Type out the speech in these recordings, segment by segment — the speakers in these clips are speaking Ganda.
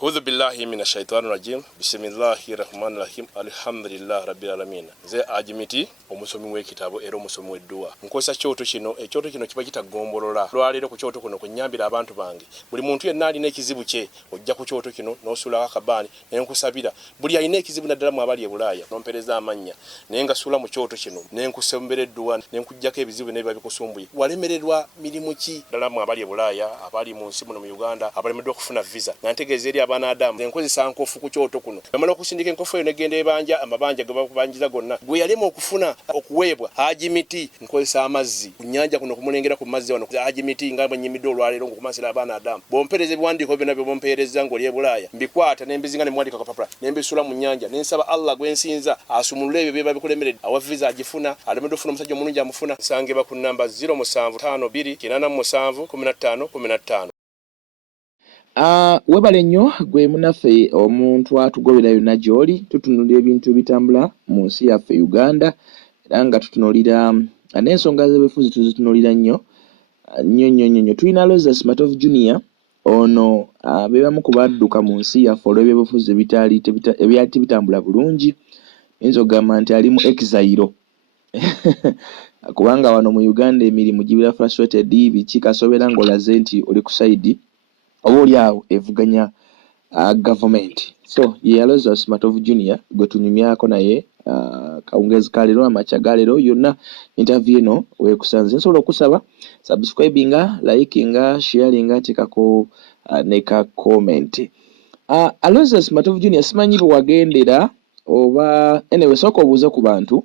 A'udhu billahi minash shaitani rajim. Bismillahir rahmanir rahim. Alhamdulillah rabbil alamin. Nze Ajimiti omusomi w'ekitabo era omusomi w'edduwa. Nkosa kyoto kino, ekyoto kino kiba kitagombolola. Lwaliro ku kyoto kuno kunyambira abantu bange. Buli muntu yenna alina ekizibu kye, ojja ku kyoto kino n'osula akabani n'enkusabira. Buli alina ekizibu naddala mu abali e Bulaaya n'ompereza amannya. Naye nga sula mu kyoto kino n'enkusembera edduwa n'enkujjako ebizibu n'ebiba bikusumbuye. Walemererwa mirimu ki ddala mu abali e Bulaaya, abali mu nsi muno mu Uganda, abalemeddwa okufuna visa. Nantegeeza eri abaana Adamu enkozesa nkofu ku kyoto kuno. Bamala okusindika enkofu eyo negenda ebanja, amabanja ge bakubanjiza gonna. Gwe yalema okufuna okuweebwa Ajimiti nkozesa amazzi. Ku nnyanja kuno kumulengera ku mazzi wano. Ajimiti nga bwenyimidde olwaleero ng'okumasira abaana Adamu. Bompereza ebiwandiiko byonna bye bompereza ng'oli e Bulaaya. Mbikwata n'embizinga ne muwandika kapapula. N'embisula mu nnyanja. N'ensaba Allah gwensinza asumulule ebyo bye babikulemeredde. Awa visa agifuna, alemedde okufuna omusajja omulungi amufuna. Nsangibwa ku namba 0752 webale nnyo gwe munaffe omuntu atugobera yonna gy'oli tutunulira ebintu bitambula mu nsi yaffe Uganda era nga tutunulira n'ensonga z'ebifuzi tuzitunulira nnyo tulina Lozas Matovu Junior ono bebamu ku badduka mu nsi yaffe olw'ebyobufuzi ebyali tebitambula bulungi ayinza okugamba nti ali mu exile kubanga wano mu Uganda emirimu gibira frustrated biki kasobera ng'olaze nti oli ku side oba oli awo evuganya government. So ye Lozas Matovu Junior gwe tunyumyako naye kawungezi kalero amacha galero yonna interview eno wekusanze nsobola okusaba subscribinga likinga sharinga tekako neka comment. Lozas Matovu Junior simanyi bwe wagendera oba anyway soko obuuze ku bantu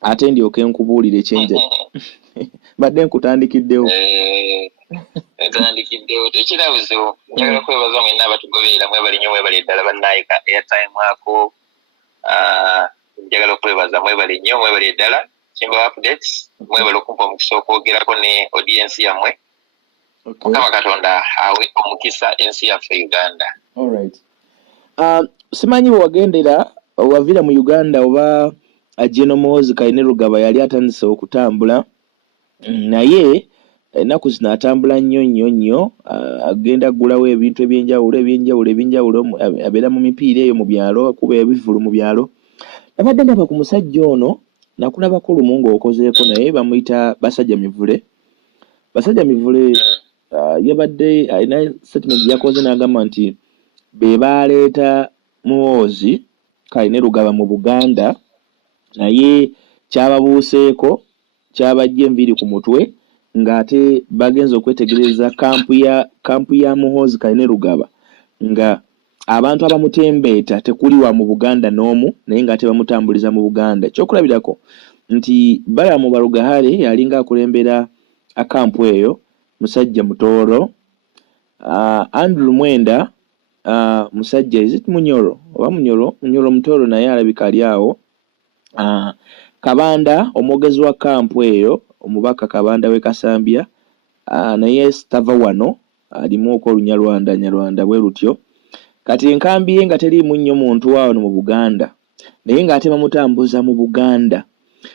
ate ndyoke nkubuulire ekyenje badde nkutandikiddewo Tandikiddewo tekirabuzo njagala kwebaza mwenna abatugoberera mwebali nnyo mwebali ddala bannayika airtime ako njagala okwebaza mwebali nnyo mwebali ddala kimba updates mwebali okumpa omukisa okwogerako ne audience yammwe Mukama Katonda awe omukisa ensi yaffe Uganda. Alright. Simanyi wagendera wavira mu Uganda oba General MUHOOZI Kayine Rugaba yali atandise okutambula naye enaku zino atambula nnyo agenda agulawo ebintu ebyenjawulo abeera mu mipiira eyo mu byalo akuba ebivulu mu byalo. Nabadde ndaba ku musajja ono nakulabako lumu ng'okozeeko naye bamuyita Basajja Mivule yabadde alina statement yakoze n'agamba nti be baleeta MUHOOZI Kayine Rugaba mu Buganda naye kyababuuseeko kyabajja enviri ku mutwe ng'ate bagenza okwetegereza kampu ya MUHOOZI Kayine Rugaba nga abantu abamutembeeta tekuli wa mu Buganda n'omu naye ng'ate bamutambuliza mu Buganda. Ekyokulabirako nti bala mu Barugahale yalinga akulembera akampu eyo musajja mutooro Andrew Mwenda musajja izit Munyoro oba Munyoro mutooro naye alabika ali awo Kabanda omwogezi wa kampu eyo omubaka Kabanda we Kasambya naye stava wano alimu Nyarwanda bwe rutyo kati enkambi ye nga teriimu nnyo muntu wano mu Buganda naye ng'ate bamutambuza mu Buganda.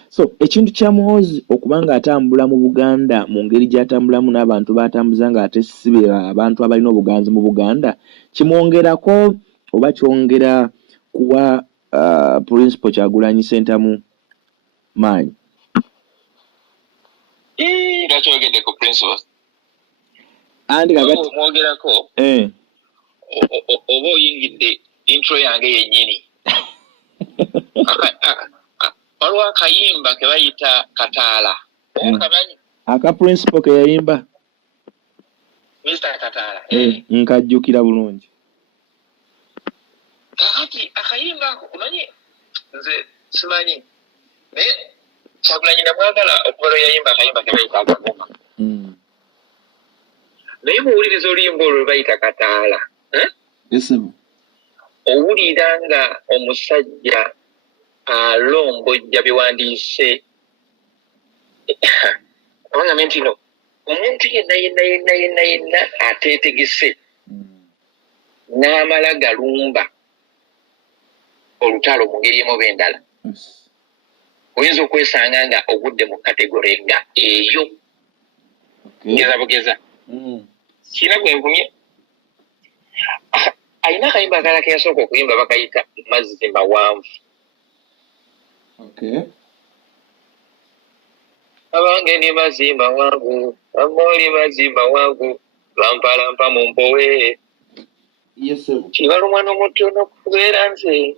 So ekintu kya MUHOOZI okubanga atambula mu Buganda mu ngeri gy'atambulamu n'abantu batambuza ng'ate sibe abantu abalina obuganzi mu Buganda kimwongerako oba kyongera kuwa Principal Kyagulanyi Ssentamu maanyi. Lwaki oyogedde ku Principal? Andi kakati omwogerako oba oyingidde intro yange yennyini. Waliwo akayimba ke bayita Kataala. Okamanyi? Aka Principal ke yayimba? Mr. Kataala. Nkajjukira bulungi. Kakati akayimba ako kumanyi nze simanyi. Naye Kyagulanyi namwagala okuba yayimba akayimba ke bayita Akagoma. Naye muwuliriza oluyimba olwo lwe bayita Kataala. Owulira nga omusajja alombojja biwandiise abanga menti no omuntu yenna ateetegese n'amala galumba olutalo mu ngeri emu b'endala oyinza okwesanga nga ogudde mu kategore nga eyo ngeza bugeza kiina gwe nvumye alina akayimba akalala ke yasooka okuyimba bakayita mazzi mawanvu. Okay. Abange ni mazzi mawanvu, amoli mazzi mawanvu, lampalampa mu mpowe. Yes, sir. Kibalumwa n'omutono kubeera nze.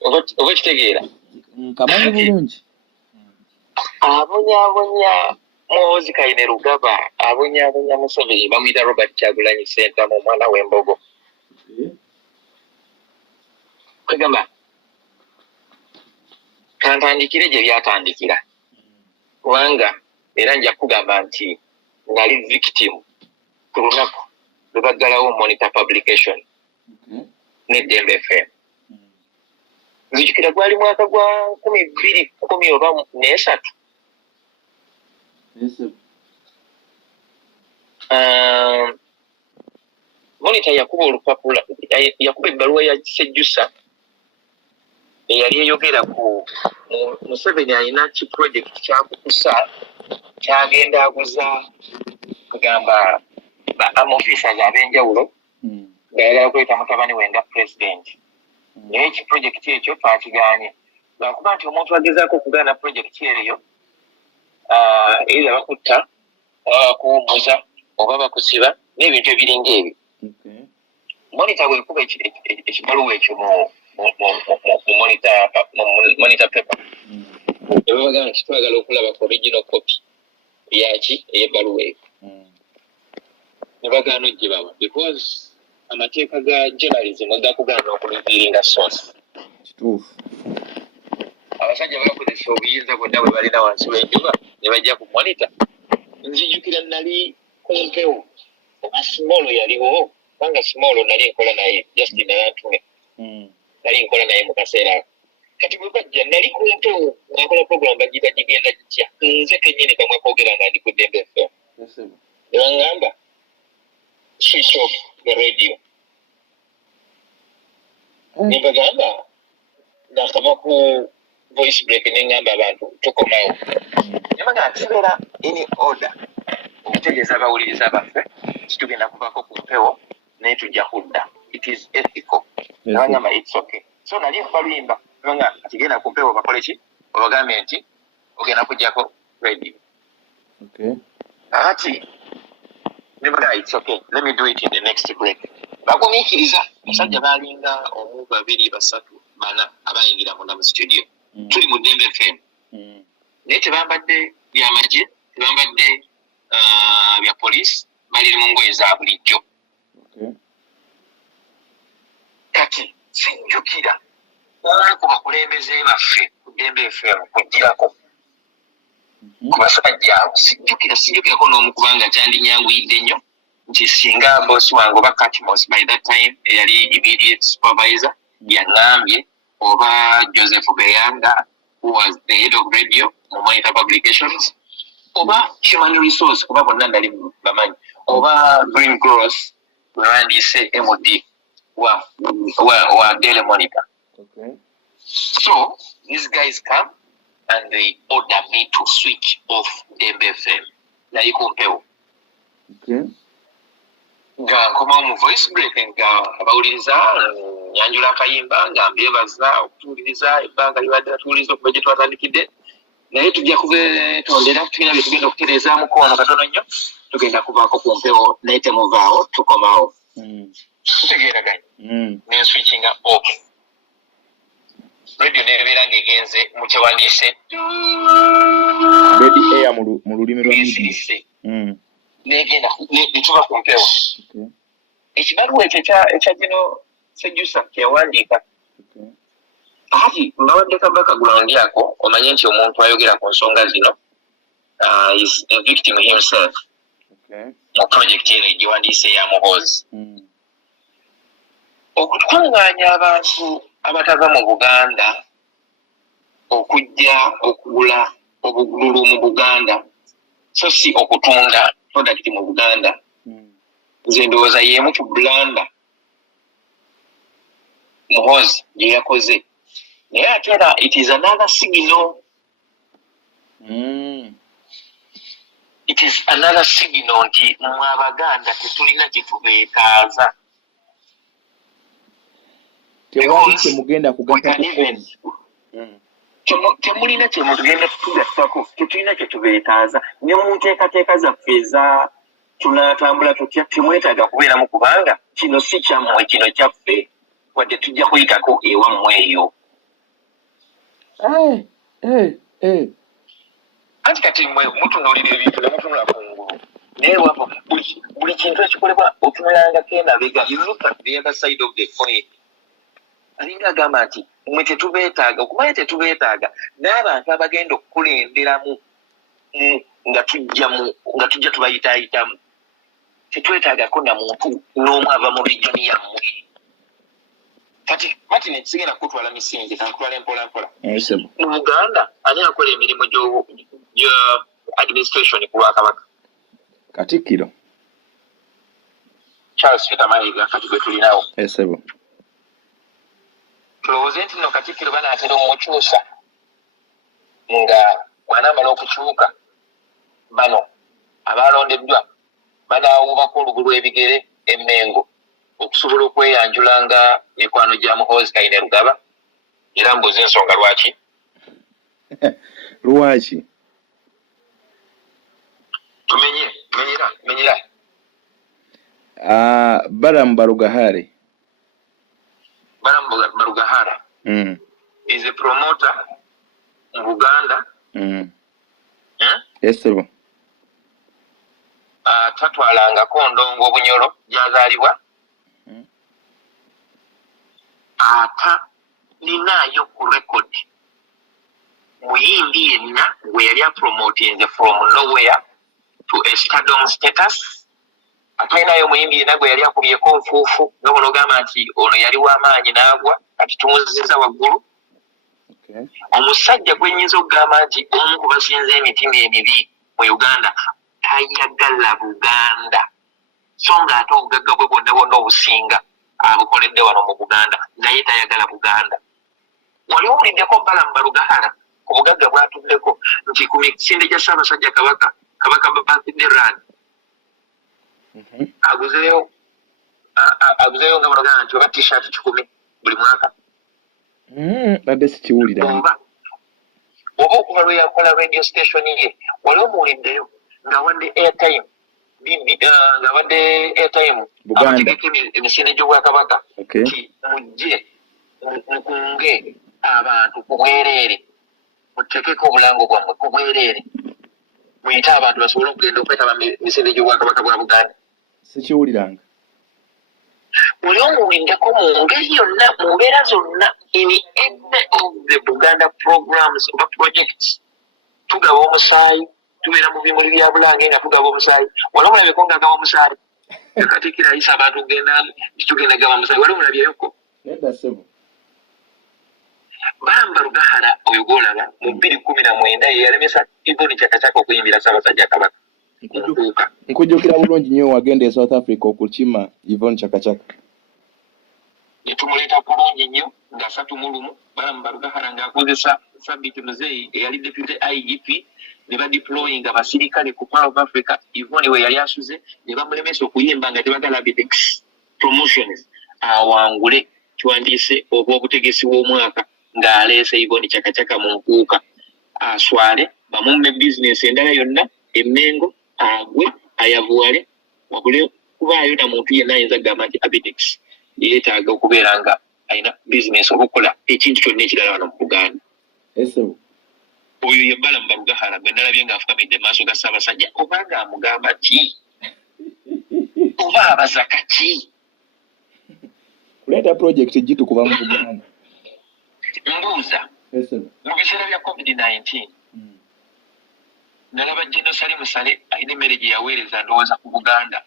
Oba kitegeera? Nkamanyi bulungi. Abonyaabonya Muhoozi Kayine Rugaba, abonyaabonya Museveni bamuyita Robert Kyagulanyi Ssentamu omwana w'embogo. Kwegamba kantandikire gye byatandikira. Kubanga era nja kugamba nti nali victim ku lunaku lwe baggalawo Monitor Publication ne Dembe FM. Nzijukira gwali mwaka gwa 2010 oba 13. Yes, sir. Monitor yakuba olupapula, yakuba ebbaluwa ya Sejjusa eyali eyogera ku Museveni alina ki project kyakukusa kyagenda aguza kugamba ba officers ab'enjawulo ng'ayagala kweta mutabani wenda president. Naye ki project ekyo twakigaanye lwakuba nti omuntu agezaako okugaana project eyo either bakutta oba bakuwummuza oba bakusiba n'ebintu ebiringa ebyo. Monitor bwekuba ekibaluwa ekyo mu monitor paper ebabagamba nti twagala okulaba ku original copy yaki ey'ebbaluwa eyo ne bagaana ogibaba because amateeka ga journalism gakugaana okuliviiringa source. Kituufu. Abasajja bakozesa obuyinza bwonna bwe balina wansi w'enjuba ne bajja ku monitor. Nzijukira nali ku mpewo oba small yaliwo kubanga small nali nkola naye Justin Nayantume nali nkola naye mu kaseera kati bwe bajja nali ku mpewo ng'akola program bagita gigenda gitya nze kennyini kamwe koogera nga ndi ku Dembe FM. Ne bangamba switch off the radio. Ne bagamba nakava ku voice break ne ngamba abantu tukomawo. Ne bagamba kibeera in order okutegeeza abawuliriza baffe kitugenda kuvaako ku mpewo naye tujja kudda. It is ethical. Ne bagamba it's okay. So nali baluyimba nga kigenda ku mpewo bakole ki obagambe nti ogenda kujjako radio. Okay. Ati ne bagamba it's okay, let me do it in the next break. Bagumiikiriza basajja baalinga omu babiri basatu bana abayingira mu studio. Tuli mu Dembe FM. Naye tebambadde byamagye, tebambadde bya police, bali mu ngoye za bulijjo. Kati sinjukira omu ku bakulembeze baffe ku Dembe FM kujjirako ku basajja sinjukirako n'omu kubanga kyandinyanguyidde nnyo nti singa bosi wange oba Catmos by that time eyali immediate supervisor yaŋŋambye oba Joseph Beyanga who was the head of radio mu Monitor Publications oba Human Resource kuba bonna ndali bamanyi oba Green Cross wewandiise MD wa Daily Monitor. Okay. So these guys come and they order me to switch off Dembe FM. Naye ku mpewo. Okay. Nga nkoma mu voice break nga abawuliriza nyanjula akayimba nga mbyebaza okutuuliriza ebbanga libadde batuuliriza okuva gye twatandikidde naye tujja kubeetondera tulina bye tugenda okutereezaamuko wano katono nnyo tugenda kuvaako ku mpewo naye temuvaawo tukomawo. Tutegeeraganye ne switchinga off radio nebeera ng'egenze mu kyewandiise Ready air mu lulimi lwa media. Negenda netuva ku mpewo. Ekibaluwa ekyo ekya gino Sejjusa kyeyawandiika. Ati mbawaddeko background yako omanye nti omuntu ayogera ku nsonga zino is a victim himself. Mu project eno gyewandiise ya Muhoozi. Okukungaanya abantu abatava mu Buganda okujja okugula obugululu mu Buganda so si okutunda product mu Buganda nze ndowooza y'emu ku blanda Muhoozi gye yakoze naye ate era it is another signal. It is another signal nti mwe Abaganda tetulina kye tubeetaaza tewali kyemugenda kugatta ku temulina kyemugenda kugattako, tetulina kyetubeetaaza ne mu nteekateeka zaffe eza tunatambula tutya temwetaaga kubeeramu kubanga kino si kyammwe, kino kyaffe, wadde tujja kuyitako ewammwe eyo. Anti kati mmwe mutunuulira ebintu ne mutunula kungulu naye wapo buli kintu ekikolebwa otunulangako emabega, you look at the other side of the coin. Alinga agamba nti mmwe tetubeetaaga, okumanya tetubeetaaga n'abantu abagenda okukulemberamu nga tujja tubayitaayitamu, tetwetaagako na muntu n'omu ava mu regioni yammwe. Kati nekisigenda kutwala misingi, kankutwala empola mpola. Mu Buganda ani akola emirimu gya administration ku Lwakabaka? Katikkiro Charles Peter Mayiga, kati gwe tulinawo. Esebo. Tulowooze nti nno Katikkiro banaatera omukyusa nga bw'anaamala okukyuka bano abalondeddwa banaawubako olubu lw'ebigere emmengo okusobola okweyanjula nga mikwano gya muhoozi Kaine Rugaba. Era mbuuza ensonga lwaki? Lwaki? Menyera. Balamu Barugahare. Balamu Barugahara is a promoter in Uganda. Yes, sir. Tatwalangako ndongo Bunyoro gyazaalibwa. Ata ninayo ku record muyimbi yenna gwe yali promoting from nowhere to a stardom status. Ate nayo muyimbi yenna gwe yali akubyeko nfuufu nga bono gamba nti ono yali w'amaanyi n'agwa kati tumuziza waggulu. Omusajja gwe nnyinza okugamba nti omu ku basinza emitima emibi mu Uganda tayagala Buganda, so ng'ate obugagga bwe bwonna obusinga abukoledde wano mu Buganda naye tayagala Buganda. Wali owuliddeko Balamu Barugahara ku bugagga bwatuddeko nti ku misinde gya Ssaabasajja Kabaka birthday run aguzeyo nga banogamba nti oba t-shirt 10 buli mwaka. Badde sikiwulira. Oba okuva lwe yakola radio station ye wali omuwuliddeyo nga wadde airtime abategeka emisinde gy'Obwakabaka nti mujje mukunge abantu ku bwereere, muteekeko obulango bwammwe ku bwereere, muyite abantu basobole okugenda okwetaba emisinde gy'Obwakabaka bwa Buganda. Sikiwuliranga. Oli omuwulindeko mu ngeri yonna, mu mbeera zonna, in any of the Buganda programs oba projects. Tugaba omusaayi, tubeera mu bimuli bya Bulange nga tugaba omusaayi. Wali omulabeko ng'agaba omusaayi. Katikkiro ayisa abantu okugenda tugenda gaba omusaayi. Wali omulabyeko? Nedda ssebo. Balamu Barugahara oyo gw'olaba mu 2019 ye yalemesa Yvonne Chakachaka okuyimbira Ssaabasajja Kabaka. Nkujjukira bulungi nnyo wagenda e South Africa okukima Yvonne Chakachaka. Netumuleeta bulungi nnyo nga 3 Balamu Barugahara ng'akozesa Sabiti Muzeeyi eyali deputy IGP ne badeployinga abasirikale ku Power of Africa. Yvonne we yali asuze ne bamulemesa okuyimba nga tebagala Abidex promotions awangule kiwandiise obw'obutegesi bw'omwaka ng'aleese Yvonne Chakachaka mu nkuuka aswale bamumme bizinesi endala yonna emmengo agwe ayavuwale wabule kubaayo na muntu yenna ayinza kugamba nti Abidex yeetaaga okubeera nga alina bizinesi okukola ekintu kyonna ekirala wano mu Buganda. Oyo ye Balamu Barugahara gwe nalabye ng'afukamidde maaso ga Ssaabasajja oba ng'amugamba ki oba abaza kaki. Kuleeta project gitukuba mu Buganda. Mbuuza mu biseera bya COVID-19 nalaba General Salim Sale alina emmere gye yaweereza ndowooza ku Buganda.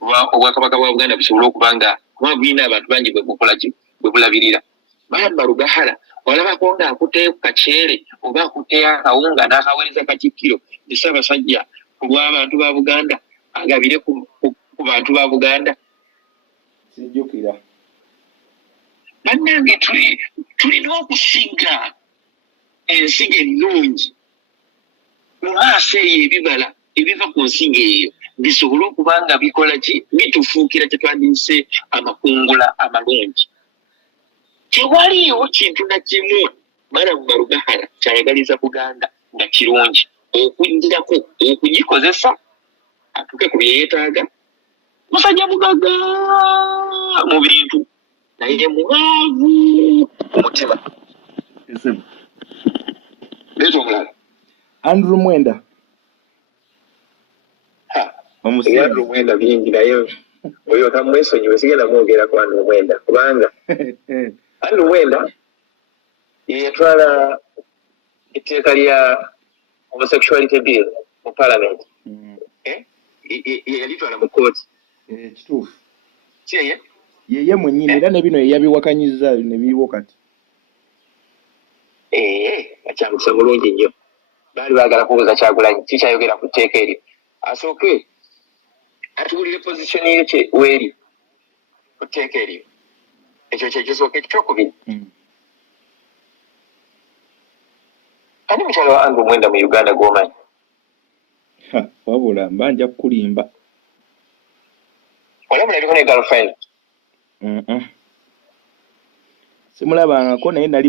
Obwakabaka bwa Buganda busobole okuba nga kuba bulina abantu bangi bwe bulabirira. Balamu Barugahara walabako ng'akuteeyo ku kaceere oba akuteeyo akawunga n'akaweereza Katikkiro ne Ssaabasajja ku lw'abantu ba Buganda agabire ku bantu ba Buganda. Sijjukira. Bannange tulina okusiga ensigo ennungi mu maaso eyo ebibala ebiva ku nsigo eyo bisobole okuba nga bikola ki bitufuukira kye twandiyise amakungula amalungi. tewaliiwo kintu na kimu Maramu Marugahara kyayagaliza Buganda nga kirungi okugirako okugikozesa atuke ku bye yeetaaga musajja mugaga mu bintu naye muwaavu umutima. Leeta omulala. Andrew Mwenda. Andrew Mwenda bingi naye oyo kamwesonyiwe sigenda mwogera ku Andrew Mwenda kubanga Andrew Mwenda yatwala etteeka lya homosexuality bill mu parliament. Yalitwala mu kooti. Kituufu. Kiye yeye mwennyini era ne bino yabiwakanyiza ne biriwo kati. Akyamusa bulungi nnyo. Baali baagala kubuuza Kyagulanyi kikyayogera ku tteeka eryo. Asooke atuwulire pozisioni ye kye weri ku tteeka eryo. Ekyo kyekisooka ekyokubiri. Ani mukyala wa Andrew Mwenda mu Uganda gw'omanyi? Wabula mbanja kukulimba. Olamulaliko ne girlfriend? Simulabangako naye nali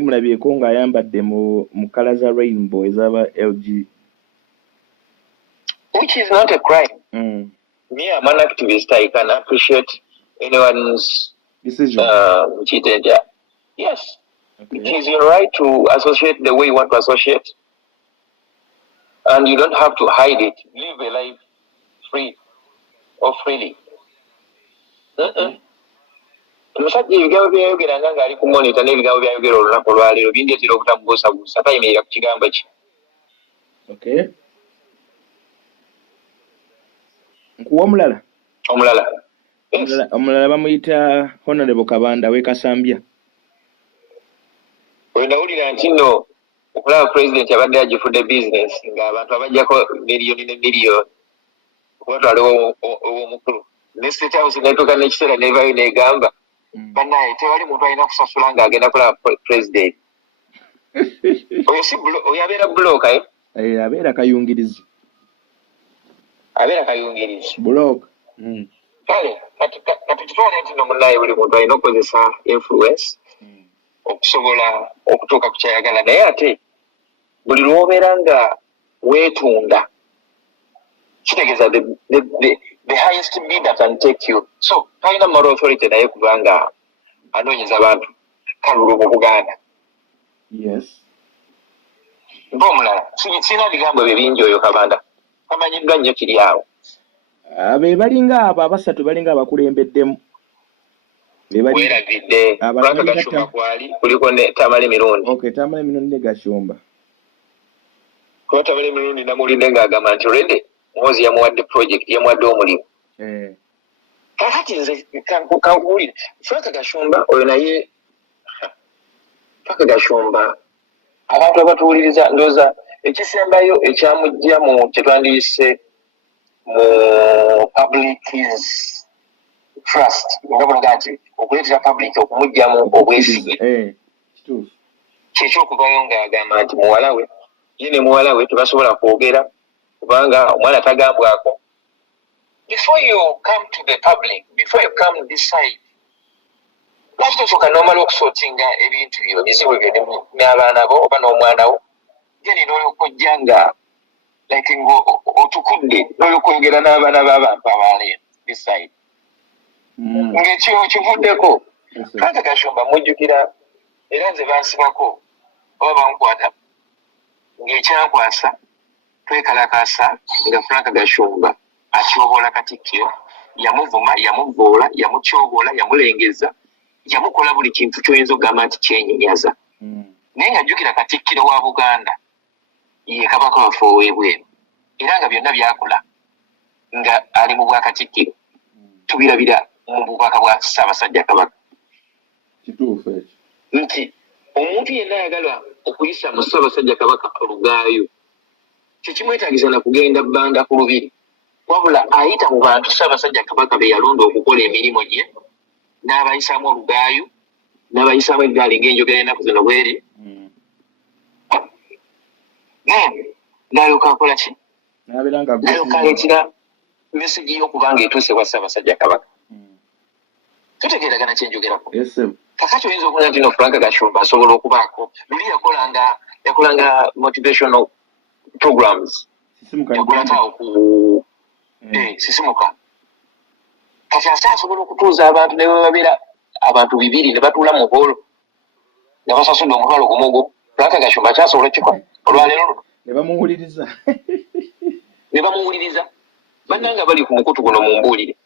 mulabyeko ng'ayambadde mu kala za rainbow ez'aba LG. Which is not a crime. Me, I'm an activist. I can appreciate anyone's decision. Yes. Okay. It is your right to associate the way you want to associate. And you don't have to hide it. Live a life free or freely. Omusajja ebigambo byayogeranga ng'ali ku monitor n'ebigambo byayogera olunaku olwaleero bindeetera obutamubuusabuusa tayimirira ku kigambo kye. Okay. Nkuwa omulala? Omulala bamuyita Honorable Kabanda w'e Kasambya. Bwe nawulira nti nno okulaba President abadde agifudde business ng'abantu abajjako miliyoni ne miliyoni kubatwala ow'omukulu. Ne State House n'etuuka n'ekiseera n'evaayo n'egamba bannaye tewali muntu alina kusasula ng'agenda kulaba President. Oyo abeera bulooka abeera kayungirizi. Bulooka. Kale kati kitwale nti no munnaye buli muntu alina okukozesa influence okusobola okutuuka ku kyayagala naye ate buli lw'obeera nga weetunda kitegeeza the highest bidder can take you. So talina moral authority naye kubanga anoonyeza abantu kalulu mu Buganda. Yes. Ng'omulala sina bigambo bye bingi oyo Kabanda amanyiddwa nnyo kiri awo. Be balinga abo abasatu balinga abakulembeddemu. Weerabidde Frank Gashumba kwali kuliko ne Tamale Mirundi. Okay, Tamale Mirundi ne Gashumba. Kwa Tamale Mirundi namulinde ng'agamba nti Rende Muhoozi yamuwadde project yamuwadde omulimu. Kakati nze kankuwulire Frank Gashumba oyo naye Frank Gashumba abantu abatuwuliriza ndooza ekisembayo ekyamujja mu kyetwandiyise mu public is trust nga bulaga nti okuleetera public okumugjamu obwesige kyekyokuvayo ng'agamba nti muwala we ye ne muwala we tebasobola kwogera kubanga omwana tagambwako. Before you come to the public, before you come this side, lwaki tosooka n'omala okusootinga ebintu byo bizibu byo n'abaana bo oba n'omwana wo geni n'olyoka nga like otukudde n'olyokwogera n'abaana b'abantu abaali this side. Ng'ekyo kivuddeko Frank Gashumba mujjukira era nze bansibako oba bankwata ng'ekyankwasa twekalakaasa nga Frank Gashumba atyoboola Katikkiro yamuvuma yamuvoola yamutyoboola yamulengeza yamukola buli kintu ky'oyinza okugamba nti kyenyenyaza. Naye ng'ajjukira Katikkiro wa Buganda ye Kabaka waffe ow'ebweru era nga byonna byakola nga ali mu Bwakatikkiro tubirabira mu bubaka bwa Ssaabasajja Kabaka. Kituufu ekyo nti omuntu yenna ayagala okuyisa mu Ssaabasajja Kabaka olugaayo tekimwetaagisa na kugenda bbanda ku lubiri wabula ayita mu bantu Ssaabasajja Kabaka be yalonda okukola emirimu gye n'abayisaamu olugaayo n'abayisaamu eggaali ng'enjogera ennaku zino bweri n'alyoka akola ki n'alyoka aleetera mesegi y'okuba ng'etuuse wa Ssaabasajja Kabaka. tutegeeragana kyenjogerako. Yes sir. Kakati oyinza okuba nti no Frank Kashumba asobola okubaako luli yakolanga motivational programs yakolakaawo ku sisimuka kati asobola okutuuza abantu ne babeera abantu 2 ne batuula mu holo ne basasudde omutwalo gumu Frank Kashumba akyasobola ekikola olwaleero ne bamuwuliriza bannanga bali ku mukutu guno mumbuulire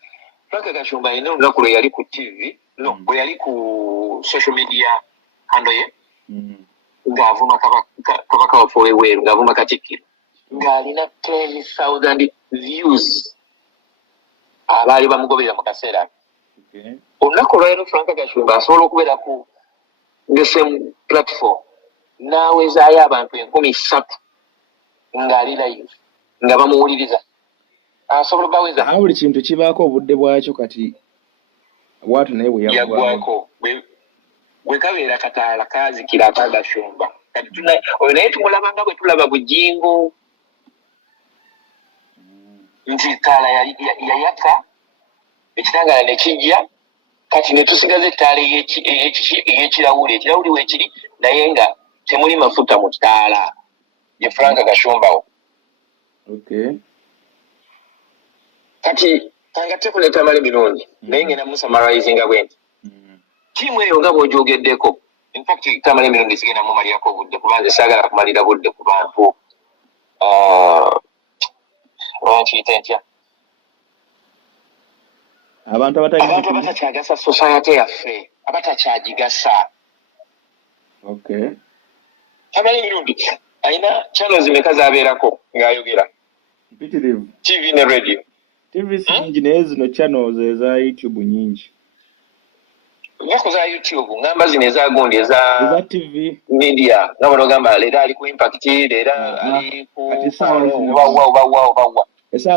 Frank Kashumba alina olunaku lwe yali ku TV bwe yali ku social media handle ye ng'avuma kabaka waffe ow'ebweru ng'avuma Katikkiro ng'alina 10,000 views abaali bamugoberera mu kaseera olunaku olwaleero Frank Kashumba asobola okubeera ku the same platform n'awezaayo abantu 3,000 ng'ali live nga bamuwuliriza asobola baweza buli kintu kibaako obudde bwakyo kati bwatu naye bwe yaggwako bwe kabeera kataala kaazikira akagashumba kati oyo naye tumulaba nga bwe tulaba Bugingo nti taala yayaka ekitangala ne kijja kati ne tusigaza ettaala ey'ekirawuli ekirawuli weekiri naye nga temuli mafuta mu ttaala ye Frank Kashumbawo kati tangatteko ne tamala emirundi naye ngenda musamarizinga bwe nti tiimu eyo nga bw'ogyogeddeko infact tamala emirundi sigenda mumalirako budde kubanze saagala kumalira budde ku bantu kiyite ntya abantu abatakyagasa society yaffe abatakyagigasa tamala emirundi alina channels meka z'abeerako ng'ayogera TV ne radio TV nyingi naye zino channels eza YouTube nyingi ngako za YouTube ngamba zino ezagundi eza TV media nga banogamba leero ali ku Impact leero ali ku esaawa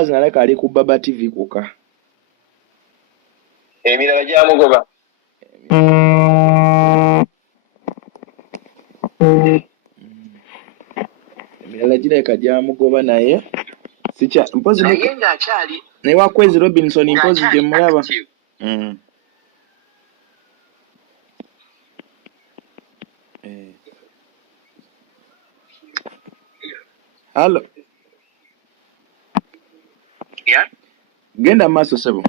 zino aleka ali ku Baba TV kuka emirala gyamugoba emirala gireka gyamugoba naye mpozi naye ng'akyali naye wakwezi Robinson mpozi gye mulaba Halo. Genda maaso sebo.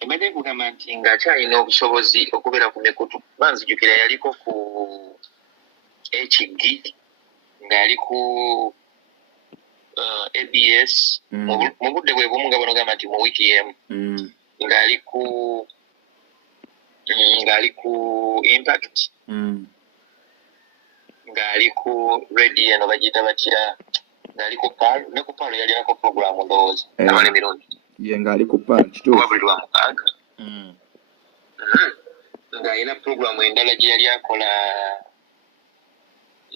Emede kugamba nti ng'akyalina obusobozi okubeera ku mikutu banzijukira yaliko ku HG ng'ali ku ABS mu budde bwe bumu nga banogamba nti mu wiiki emu ng'ali ku Impact ng'ali ku radio eno bagiyita batya ng'ali ku Pal ne ku Pal yalinako programu ndowooza namala emirundi ye ng'ali ku Pal kituufu buli lwa mukaaga ng'alina programu endala gye yali akola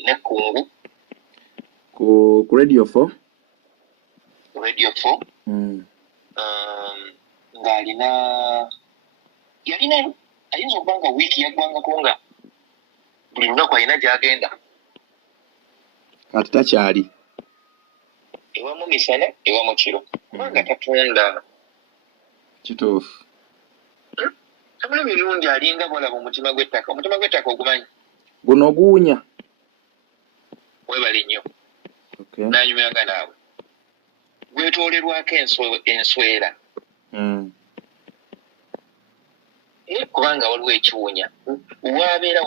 ne Kungu ku Radio 4 ng'alina yalina ayinza okuba nga wiiki yaggwangako nga buli lunaku alina gy'agenda kati takyali ewamu misana ewamu kiro kubanga tatunda kituufu tamala emirundi alinga bwolaba omutima gw'ettaka ogumanyi guno oguwunya webale nnyo nanyumyanga naawe gwetoolerwako enswera kubanga waliwo ekiwunya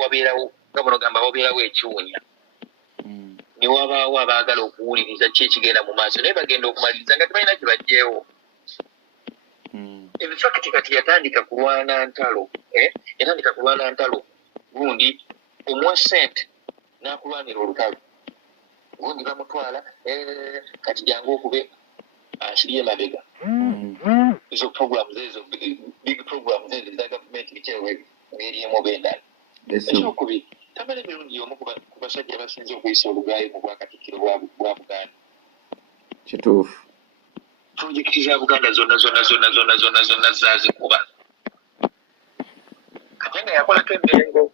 wabeerawo nga bunogamba wabeerawo ekiwunya ne wabaawo abaagala okuwuliriza ki ekigenda mu maaso naye bagenda okumaliriza nga tebalina kye bajjeewo ebifakiti kati yatandika kulwana ntalo gundi omuwa sente n'akulwanira olutalo gundi bamutwala kati jangu okube asirye mabega ezo programs ezo big programs ezo za gavumenti bikyewe ngeri emu bendala ekyokubiri tamala emirundi y'omu ku basajja abasinze okuyisa olugaayo mu bwakatikkiro bwa Buganda kituufu projekiti za Buganda zonna zaazikuba kati nga yakolako emmengo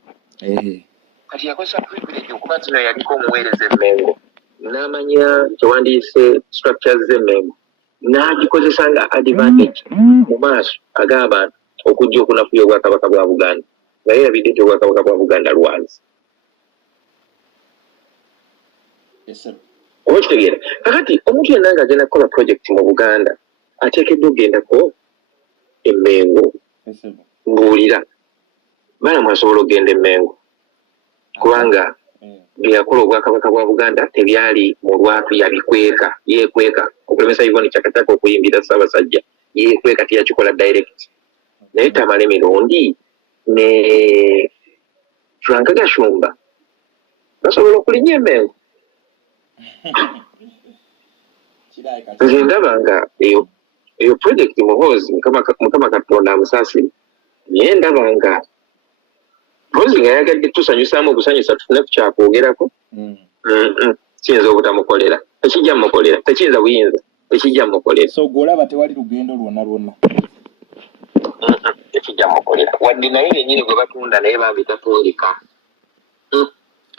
kati yakozesa privilege okuba nti nayo yaliko omuweereza emmengo n'amanya kyewandiise structures z'emmengo n'agikozesa nga advantage mu maaso ag'abantu okujja okunafuya obwakabaka bwa Buganda naye yabidde nti obwakabaka bwa Buganda lwanzi. Oba kitegeera kakati omuntu yenna ng'agenda kukola project mu Buganda ateekeddwa okgendako Emmengo. Mbuulira bana mwasobola okgenda Emmengo kubanga byeyakola obwakabaka bwa Buganda tebyali mu lwatu yabikweka yeekweka okulemesa Yvonne Chakataka okuyimbira Ssaabasajja yeekweka teyakikola direct naye Tamale Mirundi ne Frank Gashumba basobola okulinya Emmengo. Nze ndaba nga eyo project Muhoozi Mukama Katonda amusaasire naye ndaba nga Muhoozi nga yagadde tusanyusaamu obusanyusa tufune ku kyakwogerako kiyinza obutamukolera tekijja mukolera tekiyinza buyinza tekijja mukolera. So gw'olaba tewali lugendo lwonna tekijja mukolera wadde naye yennyini gwe batunda naye bambi tatundika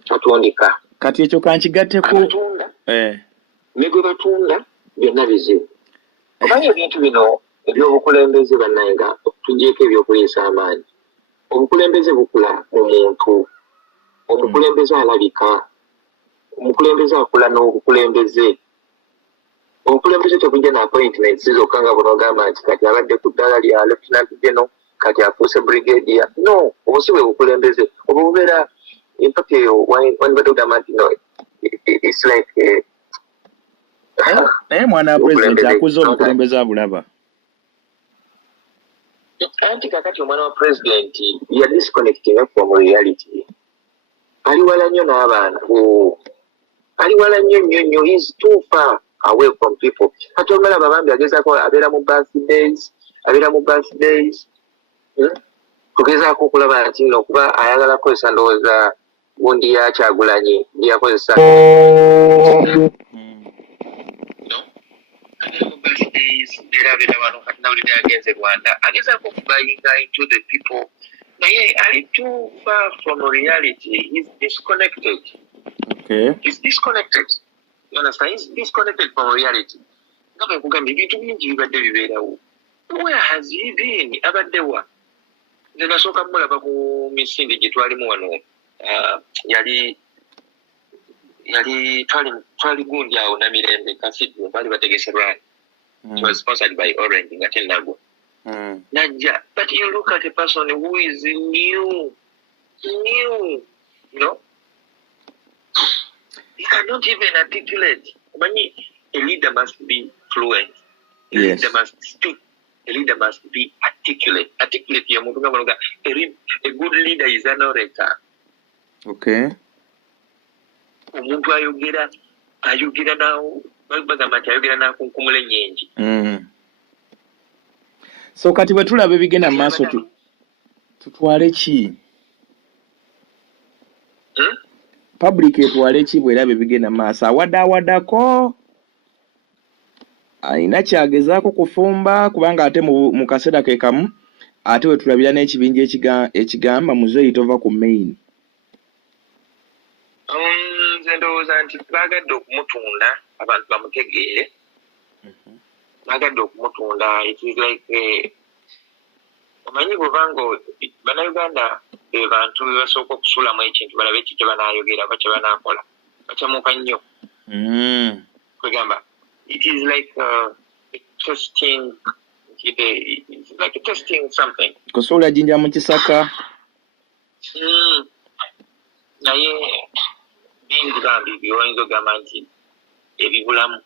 tatundika kati ekyo kankigatteko ne gwe batunda byonna bizibu. Omanyi ebintu bino ebyobukulembeze bannaye nga tugyeko ebyokuliisa amaanyi. Obukulembeze bukula mu muntu, omukulembeze alabika, omukulembeze akula n'obukulembeze. Obukulembeze tebujja na appointments zokka nga buno ogamba nti kati abadde ku ddala lya lieutenant general kati afuuse brigadier. No, obu si bwe bukulembeze. Obu bubeera empaka eyo wanibadde ogamba nti no it's like naye mwana wa president akuze obukulembeze abulaba. Anti kakati omwana wa president ya disconnecting from reality. Ali wala nnyo n'abaana. Ali wala nnyo. He's too far away from people. Kati omulaba bambi agezaako abeera mu birthdays. Tugezaako okulaba nti nno okuba ayagala kukozesa ndowooza gundi ya Kyagulanyi yakozesa era wano kati nawulidde agenze Rwanda agezaako okubayinga into the people naye ali too far from reality. He's disconnected. Okay. He's disconnected. You understand? He's disconnected from reality. Nga bwe nkugambye ebintu bingi bibadde bibeerawo. Where has he been? Abadde wa? Nze nasooka mulaba mu misinde gye twalimu wano. Yali twali gundi awo Namirembe Cathedral bali bategese run. It was sponsored by Orange nga tennagwa. Najja, but you look at a person who is new, you know, he cannot even articulate. A leader must be fluent. A leader must speak. A leader must be articulate. Articulate. A good leader is an orator. Okay. Omuntu ayogera nawo bagamba nti ayogera nakunkumula ennyingi. So kati bwe tulaba ebigenda mu maaso tutwale ki? Public etwale ki bw'eraba ebigenda mu maaso? Awaddaako alina kyagezaako kufumba kubanga ate mu kaseera ke kamu ate we tulabira n'ekibinja ekigamba muzeeyi tova ku main. Nze ndowooza nti baagadde okumutunda abantu bamutegeere. Baagadde okumutunda. It is like omanyi bw'obanga bannayuganda be bantu be basooka okusulamu ekintu balabe eki kye banaayogera oba kye banaakola bakyamuka nnyo. Kwegamba it is like testing. It's like testing something. Kusuula jinja mu kisaka. Naye bingi bambi by'oyinza ogamba nti ebibulamu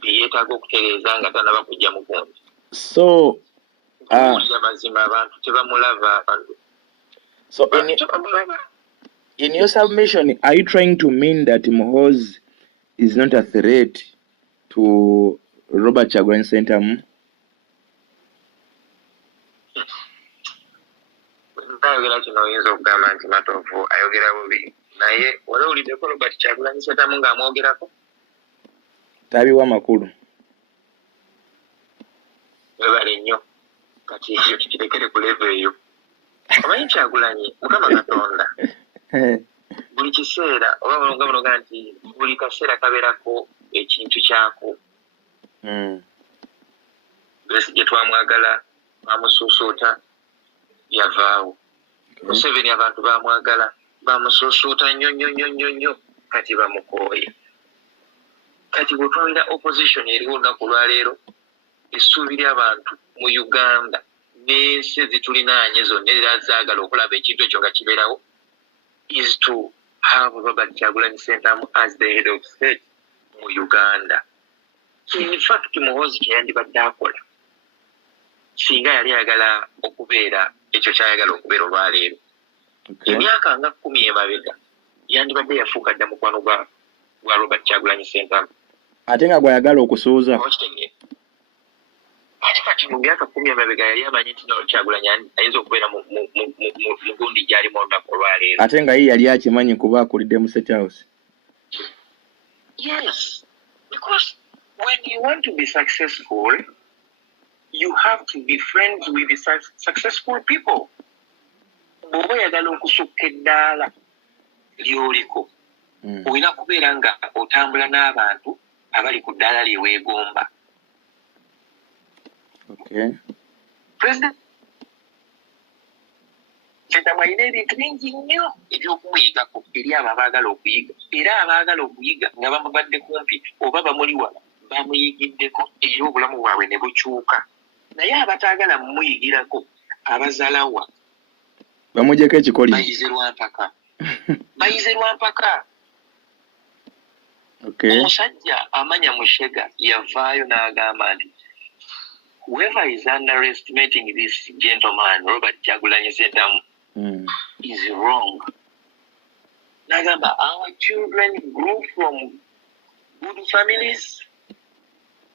byeyeetaaga okutereeza nga tanaba kujja mu gundi. So mazima abantu tebamulaba. So in your submission, are you trying to mean that Muhoozi is not a threat to Robert Kyagulanyi Ssentamu? Ayogera kino oyinza okugamba nti Matovu ayogera bubi naye wali owuliddeko Robert Kyagulanyi Ssentamu ng'amwogerako? Tabiwa makulu. Webale nnyo kati ekyo tukirekere ku level eyo. Omanyi Kyagulanyi Mukama Katonda buli kiseera oba nga nti buli kaseera kabeerako ekintu kyako. Besigye twamwagala twamusuusuuta yavaawo. Museveni abantu bamwagala bamusuusuuta nnyo kati bamukooye. Kati bw'otunuulira opposition eriwo olunaku lwaleero essuubi ly'abantu mu Uganda n'ensi ezitulinaanye zonna era zaagala okulaba ekintu ekyo nga kibeerawo is to have Robert Kyagulanyi Ssentamu as the head of state mu Uganda. In fact MUHOOZI kye yandibadde akola singa yali ayagala okubeera ekyo kyayagala okubeera olwaleero emyaka nga 10 emabega yandibadde yafuuka dda mukwano gwa Robert Kyagulanyi Ssentamu ate nga gwayagala okusuuza ate kati mu myaka 10 emabega yali amanyi nti Kyagulanyi ayinza okubeera mu gundi gy'alimu olunaku olwaleero ate nga ye yali akimanyi kuba akulidde mu State House. Yes, because when you want to be successful you have to be friends with the successful people. Bw'oba oyagala okusukka eddaala ly'oliko olina kubeera nga otambula n'abantu abali ku ddaala lye weegomba. President Ssentamu alina ebintu bingi nnyo ebyokumuyigako eri abo abaagala okuyiga era abaagala okuyiga nga bamubadde kumpi oba bamuli wala bamuyigiddeko era obulamu bwabwe ne bukyuka. Naye abataagala mumuyigirako abazalawa bamugyeko ekikoli bayize lwampaka. Omusajja amanya Mushega yavaayo n'agamba nti whoever is underestimating this gentleman Robert Kyagulanyi Ssentamu is wrong. N'agamba our children grew from good families,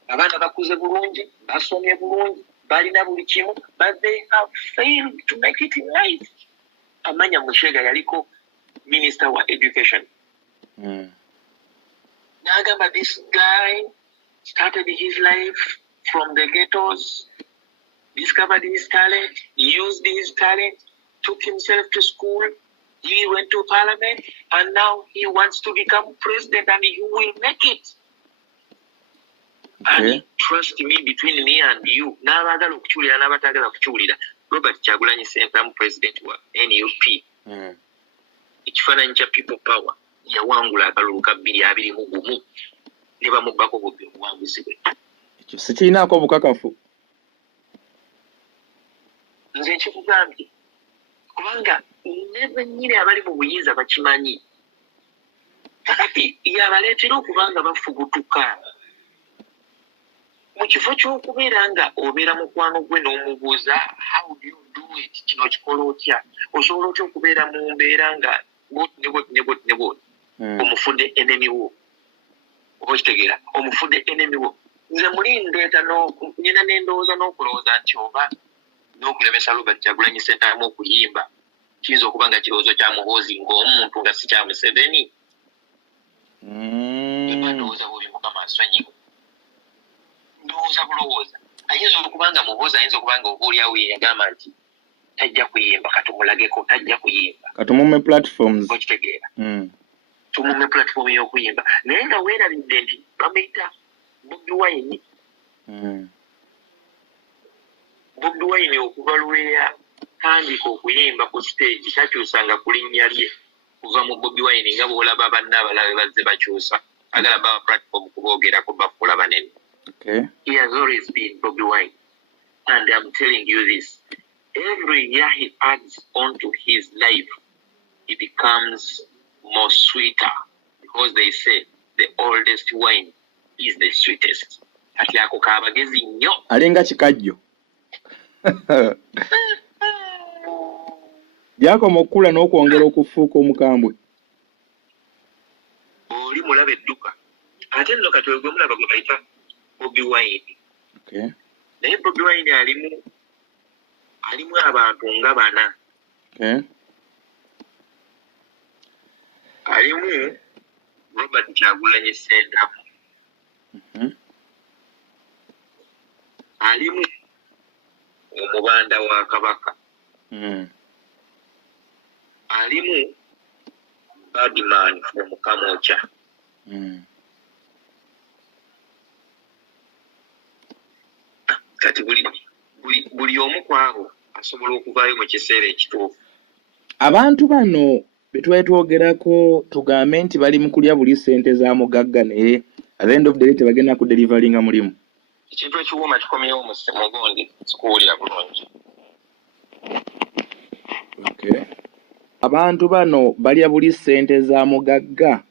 abaana bakuze bulungi basomye bulungi balina buli kimu but they have failed to make it in life. Amanya Mushega yaliko minister wa education. N'agamba this guy started his life from the ghettos, discovered his talent, used his talent, took himself to school, he went to parliament, and now he wants to become president and he will make it. And trust me, between me and you, n'abagala okukiwulira n'abatagala okukiwulira, Robert Kyagulanyi Ssentamu president wa NUP. Ekifaananyi kya people power yawangula akalulu ka 2021 ne bamubbako Bobi obuwanguzi bwe. Ekyo sikirinaako bukakafu. Nze nkikugambye kubanga nebennyini abali mu buyinza bakimanyi. Kakati yabaleetera okubanga bafubutuka mu kifo ky'okubeera nga obeera mukwano gwe n'omubuuza how do you do it, kino kikola otya, osobola otya okubeera mu mbeera nga nebot omufudde enemy wo oba okitegeera omufudde enemy wo. Nze muli ndeeta nyina n'endowooza n'okulowooza nti oba n'okulemesa Robert Kyagulanyi Ssentamu okuyimba kiyinza okuba nga kirowoozo kya MUHOOZI ng'omuntu nga si kya Museveni. Ndowooza bw'oyo Mukama asonyiwe. Ndowooza bulowooza ayinza okuba nga MUHOOZI ayinza okuba nga obaolyawo ye yagamba nti tajja kuyimba katumulageko tajja kuyimba katumume platforms okitegeera tumume platform y'okuyimba naye nga weerabidde nti bamuyita Bobi Wine. Bobi Wine okuva lweya tandika okuyimba ku stage takyusanga ku linnya lye kuva mu Bobi Wine nga bw'olaba banna abalabe bazze bakyusa agala baba platform kuboogerako bafuula banene. He has always been Bobi Wine and I'm telling you this, every year he adds on to his life it becomes more sweeter because they say the oldest wine is the sweetest. Kati ako kabagezi nnyo alinga kikajjo gyakoma okukula n'okwongera okufuuka omukambwe oli mulaba edduka ate nno kati gwe mulaba gwe bayita Bobi Wine. Naye Bobi Wine alimu abantu nga bana. Alimu Robert Kyagulanyi Ssentamu. Alimu omubanda wa Kabaka. Alimu Badman from Kamocha. Kati buli omu kwabo asobola okuvaayo mu kiseera ekituufu. Abantu bano betwetwogerako tugambe nti bali mu kulya buli ssente za mugagga naye at the end of the day tebagenda ku delivaringa mulimu. Ekintu ekiwooma kikomyewo mu gundi sikuwulira bulungi. Okay. Abantu bano balya buli ssente za mugagga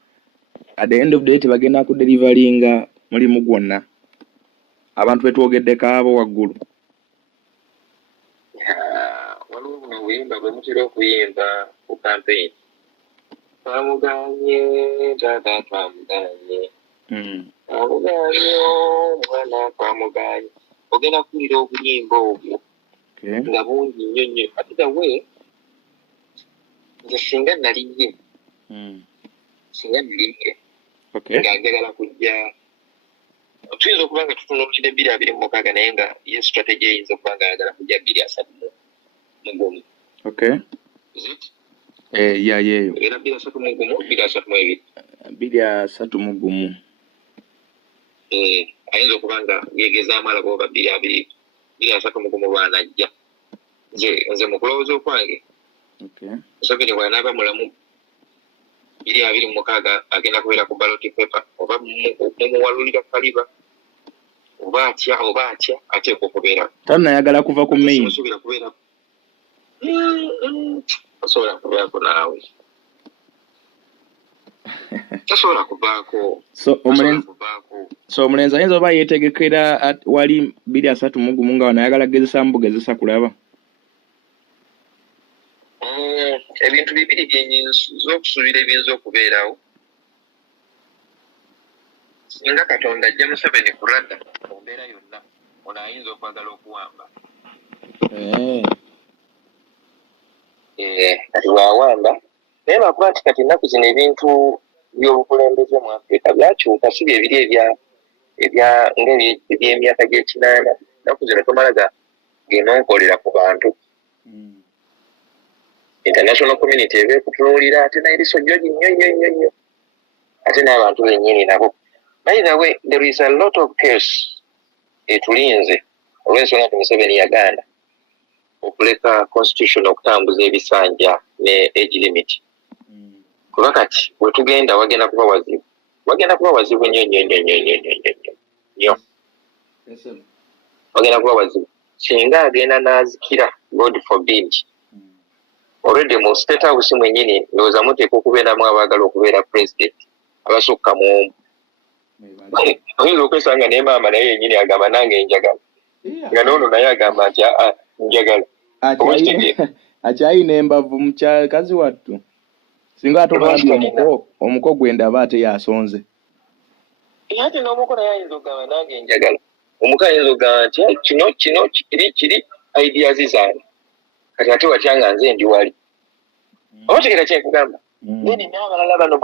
at the end of the day tebagenda ku delivaringa mulimu gwonna. Abantu betwogeddeko abo waggulu. Waliwo buno obuyimba bwe mutera okuyimba ku campaign. Twamuganye taata twamuganye. Twamuganye omwana twamuganye. Ogenda kuwulira obuyimba obwo nga bungi nnyo nnyo. Ate we nze singa naliye ng'agagala kujja tuyinza okuba nga tutunuulidde 226 naye nga ye strategy eyinza okuba nga ayagala kujja 231. Okay. Is it? Yeeyo. Era 231 231. Ayinza okuba nga yeegezaamu alaba oba 231 lwanajja. Nze mu kulowooza okwange Museveni bw'anaaba mulamu 226 agenda kubeera ku ballot paper oba mumuwalulira kaliba oba atya ateekwa okubeera tannayagala kuva ku main. Tasobola kubeerako naawe. Tasobola kubaako. So omulenzi ayinza oba yeetegekera wali 231 nga wanayagala gezesa kulaba. Ebintu bibiri byenyinza okusuubira ebiyinza okubeerawo. Singa Katonda ajja Museveni kuladda mu mbeera yonna ono ayinza okwagala okuwamba. Kati bw'awamba naye lwakuba nti kati ennaku zino ebintu by'obukulembeze mu Afrika byakyuka si bye biri eby'emyaka gy'ekinaana. Ennaku zino tomala genonkolera ku bantu. International community ebe kutunuulira ate naye lisojjogi nnyo ate n'abantu bennyini nabo. By the way, there is a lot of case etulinze olw'ensonga nti Museveni yagaana okuleka constitution okutambuza ebisanja ne age limit. Kuba kati bwe tugenda wagenda kuba wazibu nnyo. Wagenda kuba wazibu singa agenda n'azikira, God forbid. Already mu state house mwennyini ndowooza muteekwa okubeeramu abaagala okubeera president abasukka mu omu. Oyinza okwesanga naye maama naye yennyini agamba nange njagala nga n'ono naye agamba nti njagala. Akyayina embavu mukyakazi wattu singa ate ogambye omuko gwe ndaba ate yasonze. Ate n'omuko naye ayinza okugamba nange njagala. Omuko ayinza okugamba nti kino kiri ideas zange kati ate watyanga nze ndi wali. Obategera kyenkugamba. Then n'abalala bano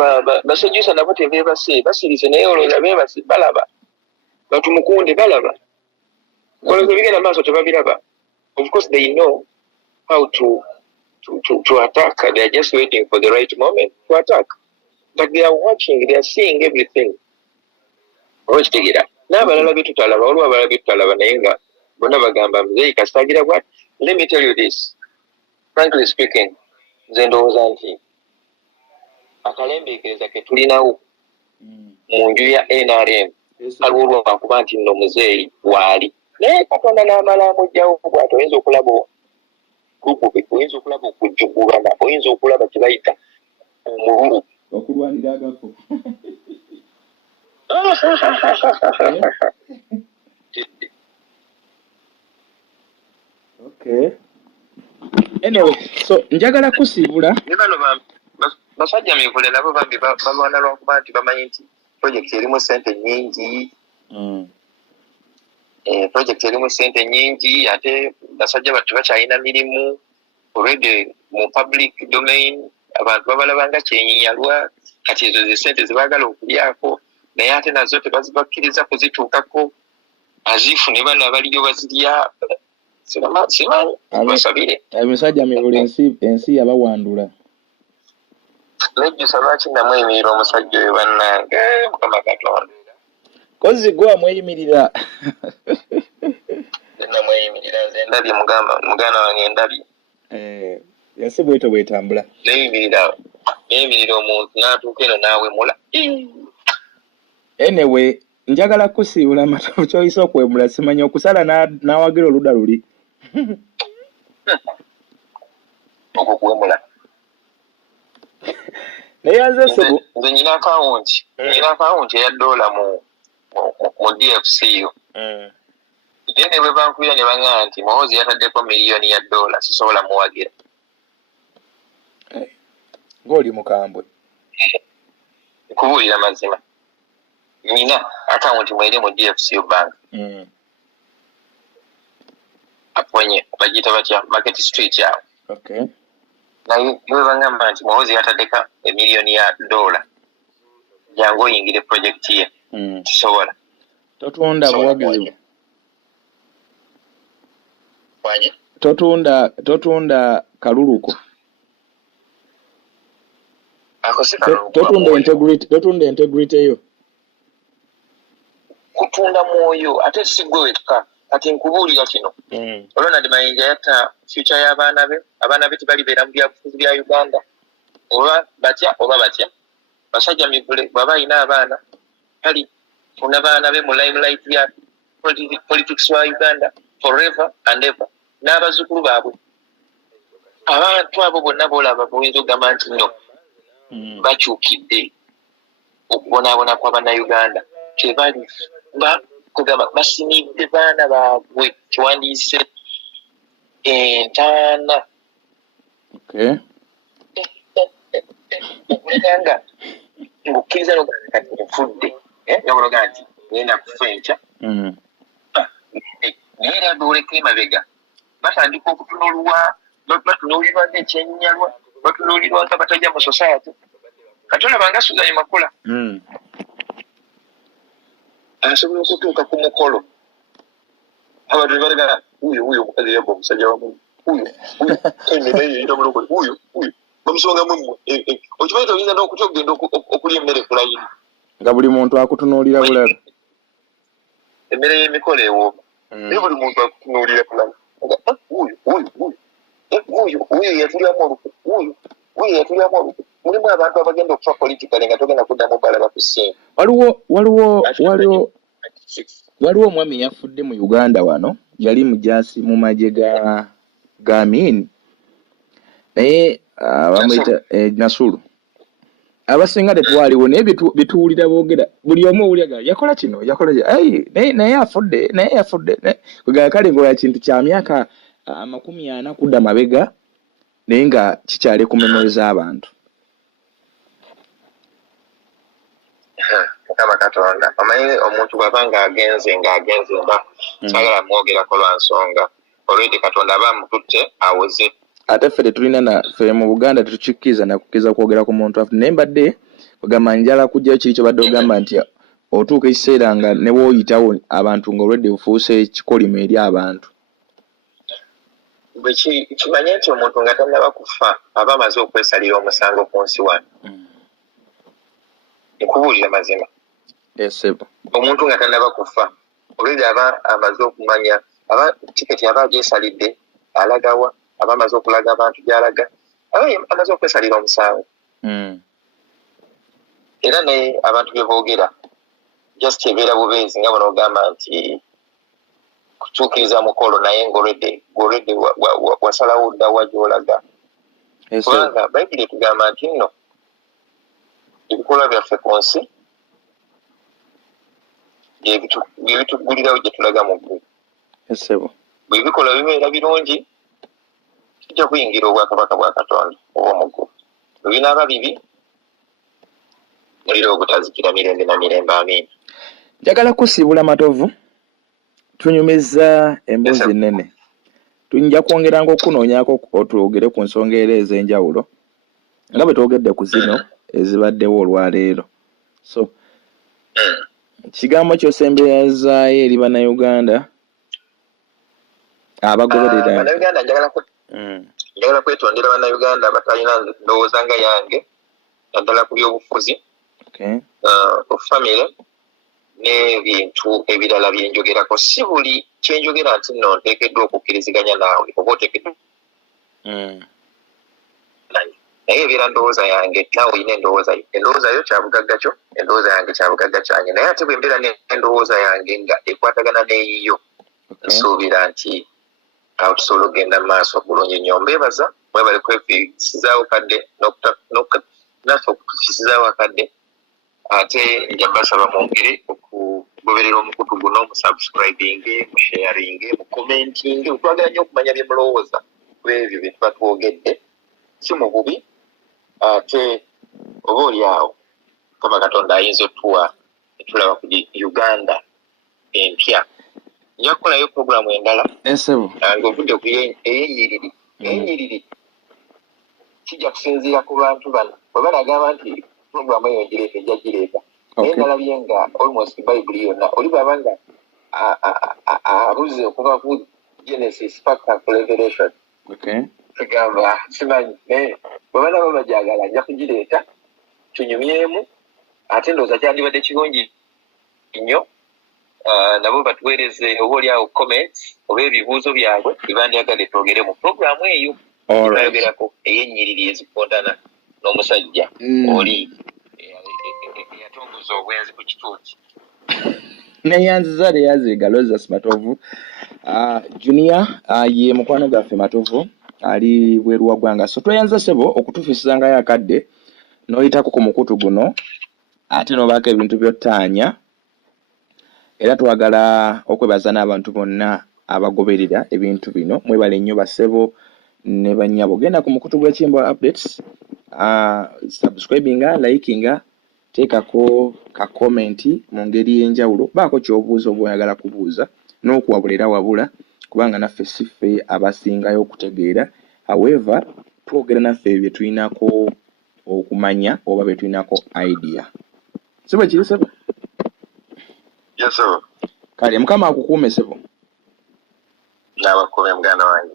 basejjusa nabo tebeebase basirise naye olowooza beebase balaba batumukunde balaba olowooza bigenda maaso tebabiraba. Of course they know how to attack. They are just waiting for the right moment to attack. But they are watching, they are seeing everything. Obakitegera n'abalala betutalaba olwo abalala betutalaba naye nga bonna bagamba muzeeyi kasitagira bwati. Let me tell you this, frankly speaking, nze ndowooza nti akalembeekereza ke tulinawo mu nju ya NRM aliwo olwakuba nti nno muzeeyi waali naye Katonda n'amala amugyawo bw'ati. Oyinza okulaba gugube, oyinza okulaba okujjugulana, oyinza okulaba kye bayita omululu okulwanira agako. Okay. Anyway, so njagala kusibula. Bano basajja mivule nabo bambi balwana lwakuba nti bamanyi nti project erimu ssente nnyingi. Project erimu ssente nnyingi ate basajja bati bakyalina mirimu already mu public domain. Abantu babalabanga kyenyiyalwa kati ezo ze ssente zebaagala okulyako naye ate nazo tebazibakkiriza kuzituukako azifu ne bano abaliyo bazirya. Simanyi basabire abasajja mivule ensi yabawandula. Nejjusa lwaki namweyimirira omusajja oyo bannange Mukama Katonda. Kozi gwe amweyimirira. namweyimirira nze ndabye muganda wange ndabye yasi bwetyo bwetambula neyimirira omuntu n'atuuka eno naawemula anyway njagala kusiibula Matovu ky'oyise okwemula simanya okusala n'awagira oludda luli okwo kuwemula naye nze sebu nze nyina akawunti eya dola mu DFCU ye ne bwe bankuira ne baŋŋamba nti Muhoozi yataddeko miliyoni ya dola sisobola muwagira ng'oli mukambwe nkubuulira mazima nyina akawunti mweri mu DFCU bank aponye bagiyita batya Market Street yawe okay naye bwe baŋŋamba nti Muhoozi yataddeko emiliyoni ya dola jangu oyingire projekiti ye kisobola totunda buwagizi wanye totunda kaluluko totunda integrity yo kutunda mwoyo ate sigwe wekka kati nkubuulira kino Ronald Mayinja yatta future y'abaana be tebalibeera mu byabufuzi bya Uganda oba batya basajja mivule bw'aba alina abaana kali funa baana be mu limelight ya politics wa Uganda forever and ever n'abazzukulu baabwe abantu abo bonna boolaba buyinza okugamba nti nno bakyukidde okubonaabona kw'Abannayuganda tebali kugamba basimidde baana baabwe kiwandiise entaana okulanga ng'okkiriza n'ogamba kati nfudde nobologa nti ngenda kufa enkya naye era beoleka emabega batandika batunuulirwa ng'ekyennyalwa batunuulirwa nga batajja mu society kati olabanga Suzanne Makula asobola okutuuka ku mukolo abantu ne balaga uyo omukazi yabba omusajja wamu uyo emmere yeyita mulokole uyo bamusongamu mmwe okibaita oyinza n'okutya okugenda okulya emmere kulayini nga buli muntu akutunuulira bulala emmere y'emikolo ewooma naye buli muntu akutunuulira kulala uyo yatulyamu olukwe uyo yatulyamu olukwe mulimu abantu abagenda okufa politikale nga togenda kuddamu balaba ku ssimu waliwo omwami yafudde mu Uganda wano yali mujaasi mu magye ga Amin naye bamuyita Nasulu abasinga tetwaliwo naye bituwulira boogera buli omu owuliraga yakola kino naye yafudde kwegala kale ng'oya kintu kya myaka 40 kudda mabega naye nga kikyali ku memori z'abantu Mukama Katonda omanyi omuntu bw'aba ng'agenze mba saagala mwogerako lwa nsonga olwedi Katonda aba amututte awoze ate ffe tetulina ffe mu Buganda tetukikkiriza nakukkiriza kwogera ku muntu afu naye mbadde ogamba njala kujjayo kiri kyobadde ogamba nti otuuka ekiseera nga ne bw'oyitawo abantu ng'olwedde bufuuse kikolimo eri abantu bwe kimanye nti omuntu nga tannaba kufa aba amaze okwesalira omusango ku nsi wano nkubuulira mazima omuntu nga tannaba kufa olwedi aba amaze okumanya aba tiketi aba agyesalidde alagawa aba amaze okulaga abantu gy'alaga aba amaze okwesalira omusango era naye abantu bye boogera just ebeera bubeezi nga bonaogamba nti kutuukiriza mukolo naye ng'olwedde wasalawo ddawa gy'olaga kubanga bayibuli etugamba nti nno ebikolwa byaffe ku nsi bye bituggulirawo gye tulaga mu ggulu bwe bikola bibeera birungi tujja kuyingira obwakabaka bwa Katonda oba mu ggulu bwe binaaba bibi muliro ogutazikira mirembe na mirembe amiina njagala kusiibula Matovu tunyumiza emboozi nnene tuyinja kwongeranga okunoonyako otwogere ku nsonga era ez'enjawulo nga bwe twogedde ku zino ezibaddewo olwaleero so kigambo ky'osemberezaayo eri Bannayuganda abagoberera njagala kwetondera Bannayuganda abatalina ndowooza nga yange naddala ku byobufuzi ku famire n'ebintu ebirala byenjogerako si buli kyenjogera nti nno nteekeddwa okukkiriziganya naawe oba oteekeddwa naye ebeera ndowooza yange naawe olina endowooza yo kyabugagga kyo endowooza yange kyabugagga kyange naye ate bwe mbeera n'endowooza yange nga ekwatagana n'eyiyo nsuubira nti awo tusobola okugenda mu maaso bulungi nnyo. Mbeebaza mwebale kwefiisizaawo kadde naffe okutufiisizaawo akadde ate nja mbasaba mwongere okugoberera omukutu guno musubscribinge musharinge mukomentinge twagala nnyo okumanya bye mulowooza ku ebyo bye tuba twogedde si mu bubi ate oba oli awo Mukama Katonda ayinza otuwa netulaba ku Uganda empya. Nja kukolayo puroguramu endala ng'ovudde ku ey'ennyiriri kijja kusinziira ku bantu bano bwe banagamba nti puroguramu eyo ngireeta ejja gireeta naye nalabye nga almost bayibuli yonna oli bwaba nga abuze okuva ku Genesis paka ku Revelation tegamba simanyi naye bwe banaba bajagala nja kugireeta tunyumyemu ate ndowooza kyandibadde kirungi nnyo nabo batuweereze oba oliawo comments oba ebibuuzo byabwe bibandyagadde twogere mu puroguramu eyo bayogerako ey'ennyiriri ezikondana n'omusajja oli eyatongoza obwenzi ku kituuti neyanziza leyaziga Roses Matovu Junior ye mukwano gaffe Matovu ali bweru wa ggwanga so tweyanza sebo okutufiisizangayo akadde n'oyitako ku mukutu guno ate n'obaako ebintu by'ottaanya era twagala okwebaza n'abantu bonna abagoberera ebintu bino mwebale nnyo basebo ne bannyabo genda ku mukutu gw'ekimbo updates subscribinga likinga teekako ka komenti mu ngeri y'enjawulo baako ky'obuuza oba oyagala kubuuza n'okuwabulira wabula kubanga naffe siffe abasingayo okutegeera however twogera naffe bye tulinako okumanya oba bye tulinako idea sebo kiri sebo Yes, sir. Kale Mukama akukuume sebo n'abakuume muganda wange